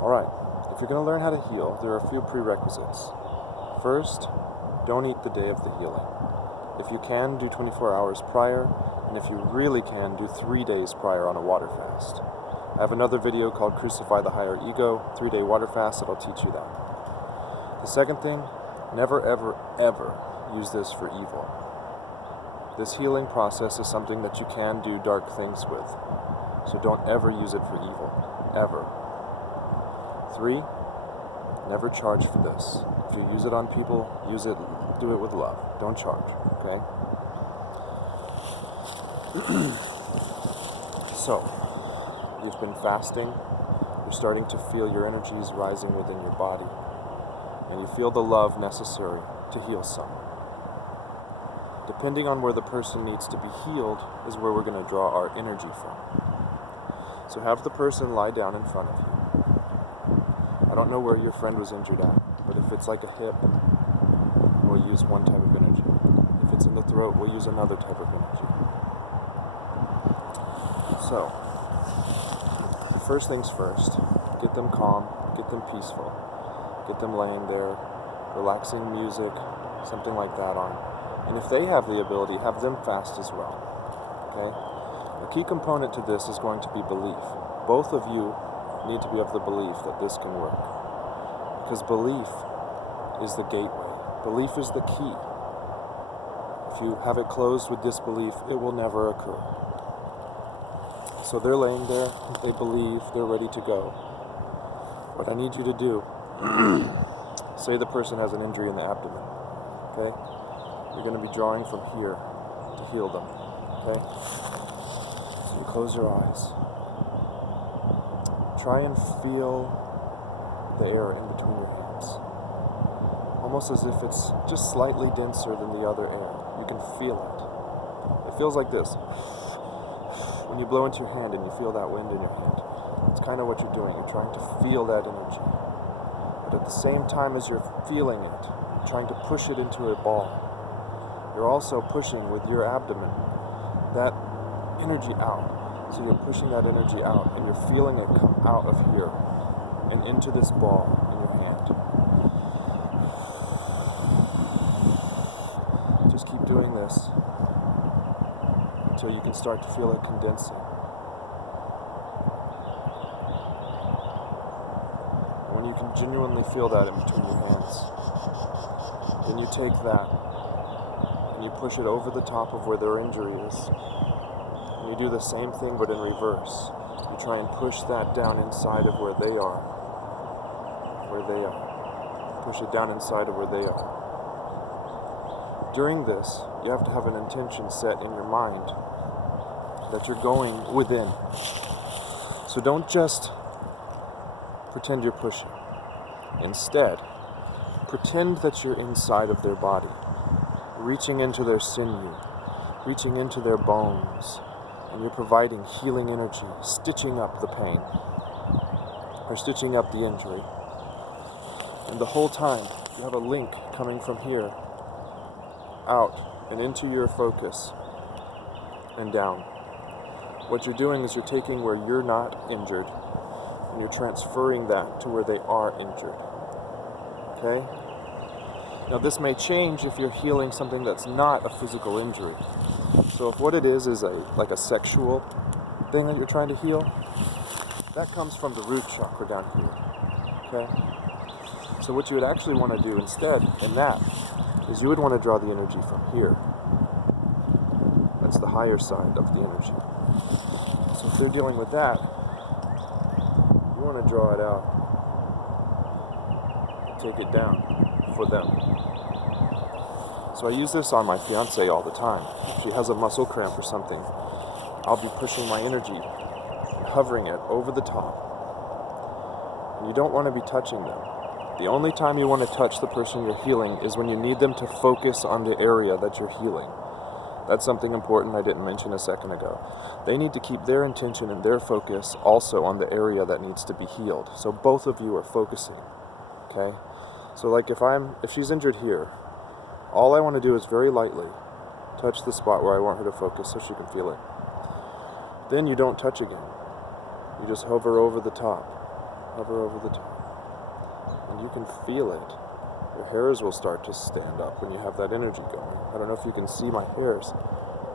Alright, if you're going to learn how to heal, there are a few prerequisites. First, don't eat the day of the healing. If you can, do 24 hours prior, and if you really can, do 3 days prior on a water fast. I have another video called Crucify the Higher Ego, 3-day water fast, that'll teach you that. The second thing, never ever ever use this for evil. This healing process is something that you can do dark things with, so don't ever use it for evil, ever. 3, never charge for this. If you use it on people, do it with love. Don't charge, okay? So, you've been fasting, you're starting to feel your energies rising within your body, and you feel the love necessary to heal someone. Depending on where the person needs to be healed is where we're going to draw our energy from. So have the person lie down in front of you. I don't know where your friend was injured at, but if it's like a hip, we'll use one type of energy. If it's in the throat, we'll use another type of energy. So, first things first, get them calm, get them peaceful, get them laying there, relaxing music, something like that on. And if they have the ability, have them fast as well. Okay? A key component to this is going to be belief. Both of you need to be of the belief that this can work. Because belief is the gateway. Belief is the key. If you have it closed with disbelief, it will never occur. So they're laying there, they believe, they're ready to go. What I need you to do, say the person has an injury in the abdomen, okay? You're going to be drawing from here to heal them, okay? So you close your eyes. Try and feel the air in between your hands. Almost as if it's just slightly denser than the other air. You can feel it. It feels like this. When you blow into your hand and you feel that wind in your hand, it's kind of what you're doing. You're trying to feel that energy. But at the same time as you're feeling it, you're trying to push it into a ball. You're also pushing with your abdomen that energy out. So you're pushing that energy out and you're feeling it come out of here and into this ball in your hand. Just keep doing this until you can start to feel it condensing. And when you can genuinely feel that in between your hands, then you take that and you push it over the top of where their injury is. And you do the same thing but in reverse. You try and push that down inside of where they are. Push it down inside of where they are. During this, you have to have an intention set in your mind that you're going within. So don't just pretend you're pushing. Instead, pretend that you're inside of their body, reaching into their sinew, reaching into their bones, and you're providing healing energy, stitching up the pain, or stitching up the injury. And the whole time, you have a link coming from here, out, and into your focus, and down. What you're doing is you're taking where you're not injured, and you're transferring that to where they are injured. Okay? Now this may change if you're healing something that's not a physical injury. So if what it is like a sexual thing that you're trying to heal, that comes from the root chakra down here. Okay? So what you would actually want to do instead in that is you would want to draw the energy from here. That's the higher side of the energy. So if they're dealing with that, you want to draw it out. Take it down for them. So I use this on my fiance all the time. If she has a muscle cramp or something, I'll be pushing my energy and hovering it over the top. And you don't want to be touching them. The only time you want to touch the person you're healing is when you need them to focus on the area that you're healing. That's something important I didn't mention a second ago. They need to keep their intention and their focus also on the area that needs to be healed. So both of you are focusing. Okay? So like if she's injured here, all I want to do is very lightly touch the spot where I want her to focus so she can feel it. Then you don't touch again. You just hover over the top. Hover over the top. And you can feel it. Your hairs will start to stand up when you have that energy going. I don't know if you can see my hairs,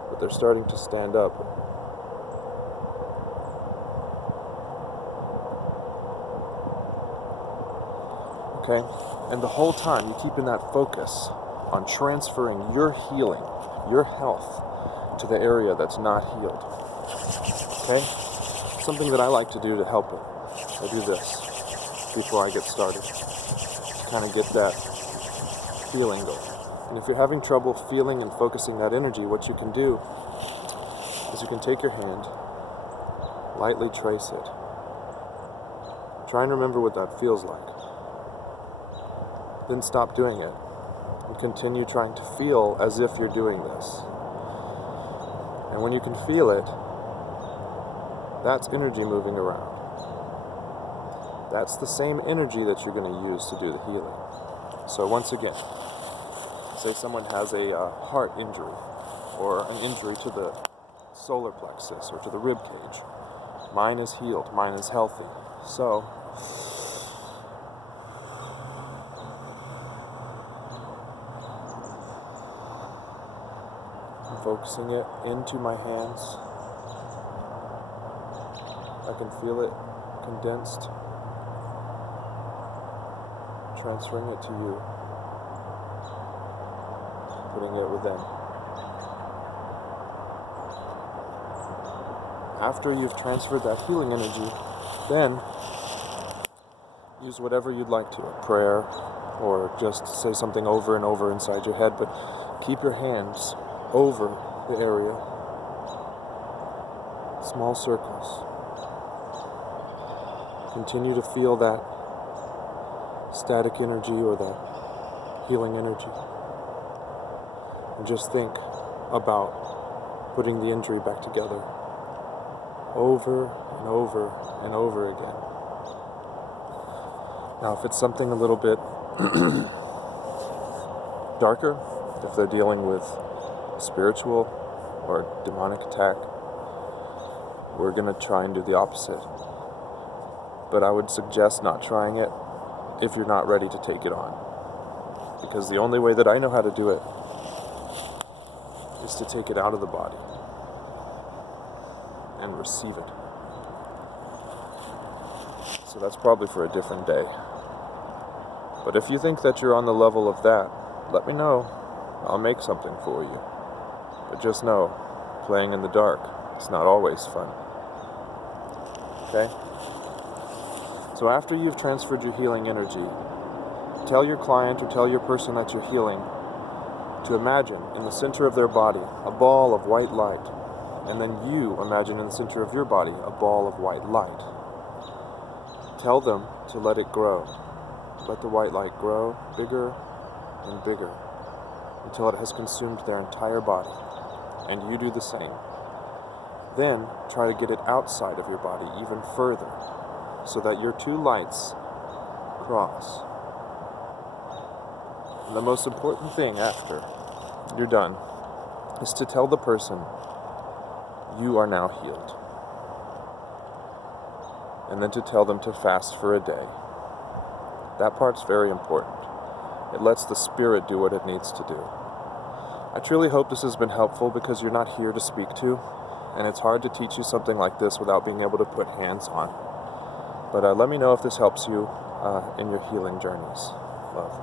but they're starting to stand up. Okay? And the whole time you keep in that focus on transferring your healing, your health, to the area that's not healed. Okay? Something that I like to do to help it. I do this before I get started. To kind of get that feeling going. And if you're having trouble feeling and focusing that energy, what you can do is you can take your hand, lightly trace it. Try and remember what that feels like. Then stop doing it and continue trying to feel as if you're doing this. And when you can feel it, that's energy moving around. That's the same energy that you're going to use to do the healing. So once again, say someone has a heart injury or an injury to the solar plexus or to the rib cage. Mine is healed. Mine is healthy. So I'm focusing it into my hands. I can feel it condensed, transferring it to you, putting it within. After you've transferred that healing energy, then use whatever you'd like to, a prayer, or just say something over and over inside your head, but keep your hands over the area, small circles. Continue to feel that static energy or that healing energy. And just think about putting the injury back together over and over and over again. Now, if it's something a little bit darker, if they're dealing with a spiritual or demonic attack, we're going to try and do the opposite. But I would suggest not trying it if you're not ready to take it on. Because the only way that I know how to do it is to take it out of the body and receive it. So that's probably for a different day. But if you think that you're on the level of that, let me know. I'll make something for you. But just know, playing in the dark is not always fun. Okay? So after you've transferred your healing energy, tell your client or tell your person that you're healing to imagine in the center of their body a ball of white light. And then you imagine in the center of your body a ball of white light. Tell them to let it grow. Let the white light grow bigger and bigger until it has consumed their entire body. And you do the same. Then try to get it outside of your body even further so that your two lights cross. And the most important thing after you're done is to tell the person you are now healed. And then to tell them to fast for a day. That part's very important. It lets the spirit do what it needs to do. I truly hope this has been helpful because you're not here to speak to, and it's hard to teach you something like this without being able to put hands on. But let me know if this helps you in your healing journeys. Love.